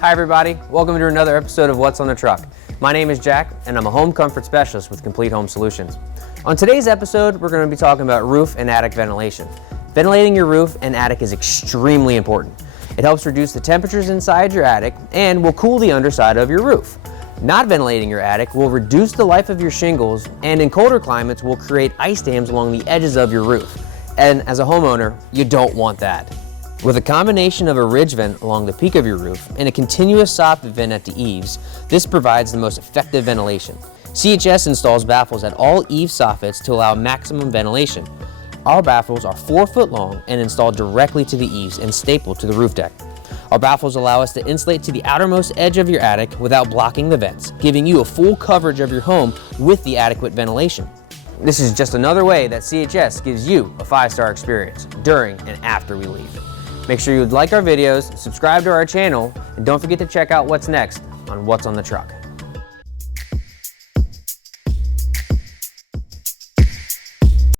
Hi everybody, welcome to another episode of What's on the Truck. My name is Jack and I'm a home comfort specialist with Complete Home Solutions. On today's episode, we're going to be talking about roof and attic ventilation. Ventilating your roof and attic is extremely important. It helps reduce the temperatures inside your attic and will cool the underside of your roof. Not ventilating your attic will reduce the life of your shingles, and in colder climates will create ice dams along the edges of your roof. And as a homeowner, you don't want that. With a combination of a ridge vent along the peak of your roof and a continuous soffit vent at the eaves, this provides the most effective ventilation. CHS installs baffles at all eave soffits to allow maximum ventilation. Our baffles are 4 foot long and installed directly to the eaves and stapled to the roof deck. Our baffles allow us to insulate to the outermost edge of your attic without blocking the vents, giving you a full coverage of your home with the adequate ventilation. This is just another way that CHS gives you a 5-star experience during and after we leave. Make sure you like our videos, subscribe to our channel, and don't forget to check out what's next on What's on the Truck.